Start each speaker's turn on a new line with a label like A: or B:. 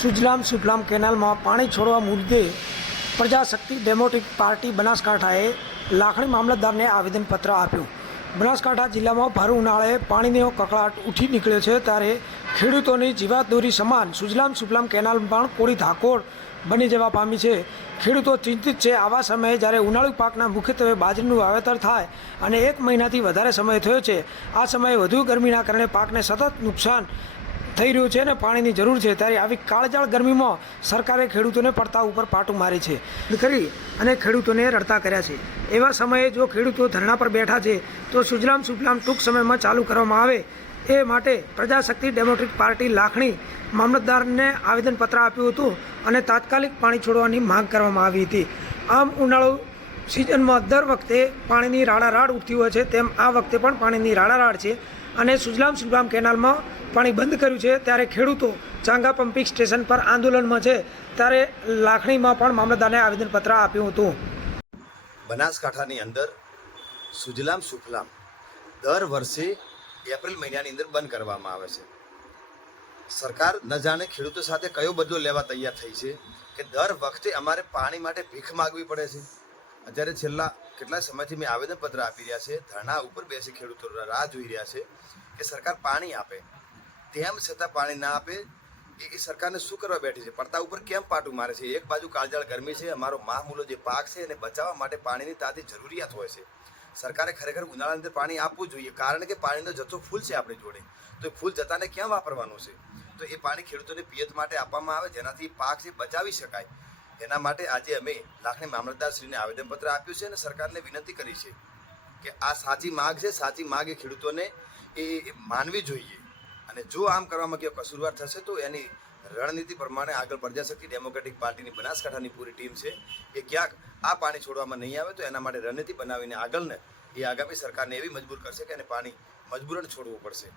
A: સુજલામ સુફલામ કેનાલમાં પાણી છોડવા મુદ્દે પ્રજાશક્તિ ડેમોક્રેટિક પાર્ટી બનાસકાંઠાએ લાખણી મામલતદારને આવેદનપત્ર આપ્યું. બનાસકાંઠા જિલ્લામાં ભારે ઉનાળે પાણીનો કકળાટ ઉઠી નીકળ્યો છે ત્યારે ખેડૂતોની જીવાતદોરી સમાન સુજલામ સુફલામ કેનાલ પણ કોળી ધાકોડ બની જવા પામી છે. ખેડૂતો ચિંતિત છે. આવા સમયે જ્યારે ઉનાળુ પાકના મુખ્યત્વે બાજરીનું વાવેતર થાય અને એક મહિનાથી વધારે સમય થયો છે, આ સમયે વધુ ગરમીના કારણે પાકને સતત નુકસાન થઈ રહ્યું છે અને પાણીની જરૂર છે ત્યારે આવી કાળજાળ ગરમીમાં સરકારે ખેડૂતોને પડતા ઉપર પાટું મારી છે. કરી અને ખેડૂતોને રડતા કર્યા છે. એવા સમયે જો ખેડૂતો ધરણા પર બેઠા છે, તો સુજલામ સુફલામ ટૂંક સમયમાં ચાલુ કરવામાં આવે. એ માટે પ્રજાશક્તિ ડેમોક્રેટિક પાર્ટી લાખણી મામલતદારને આવેદનપત્ર આપ્યું હતું અને તાત્કાલિક પાણી છોડવાની માંગ કરવામાં આવી હતી. આમ ઉનાળુ સિઝનમાં દર વખતે પાણીની રાડારાડ ઉઠતી હોય છે, તેમ આ વખતે પણ પાણીની રાડારાડ છે. અને સુજલામ સુજલામ કેનાલમાં પાણી બંધ કર્યું છે, ત્યારે ખેડૂતો ચાંગા પમ્પિંગ સ્ટેશન પર આંદોલનમાં છે, ત્યારે લાખણીમાં પણ મામલતદારને આવેદનપત્ર આપ્યું હતું.
B: બનાસકાંઠાની અંદર સુજલામ સુફલામ દર વર્ષે એપ્રિલ મહિનાની અંદર બંધ કરવામાં આવે છે. સરકાર ન જાણે ખેડૂતો સાથે કયો બદલો લેવા તૈયાર થઈ છે કે દર વખતે અમારે પાણી માટે ભીખ માગવી પડે છે. અત્યારે છેલ્લા કેટલા સમયથી મેં આવેદનપત્ર આપી રહ્યા છે, ધરણા ઉપર બેસી ખેડૂતો રાહ જોઈ રહ્યા છે કે સરકાર પાણી આપે. તેમ છતાં પાણી ના આપે એ સરકારને શું કરવા બેઠી છે? પડતા ઉપર કેમ પાટું મારે છે? એક બાજુ કાળજાળ ગરમી છે, અમારો મહામૂલો જે પાક છે એને બચાવવા માટે પાણીની તાતી જરૂરિયાત હોય છે. સરકારે ખરેખર ઉનાળા અંદર પાણી આપવું જોઈએ, કારણ કે પાણીનો જથ્થો ફૂલ છે આપણી જોડે. તો એ ફૂલ જતાને ક્યાં વાપરવાનું છે? તો એ પાણી ખેડૂતોને પિયત માટે આપવામાં આવે, જેનાથી પાક છે બચાવી શકાય. એના માટે આજે અમે લાખણી મામલતદારશ્રીને આવેદનપત્ર આપ્યું છે અને સરકારને વિનંતી કરી છે કે આ સાચી માગ છે, સાચી માગ એ ખેડૂતોને એ માનવી જોઈએ. અને જો આમ કરવામાં કયો કસૂરવાર થશે તો એની રણનીતિ પ્રમાણે આગળ પ્રજાશક્તિ ડેમોક્રેટિક પાર્ટીની બનાસકાંઠાની પૂરી ટીમ છે એ ક્યાંક આ પાણી છોડવામાં નહીં આવે તો એના માટે રણનીતિ બનાવીને આગળને એ આગામી સરકારને એવી મજબૂર કરશે કે એને પાણી મજબૂરન છોડવું પડશે.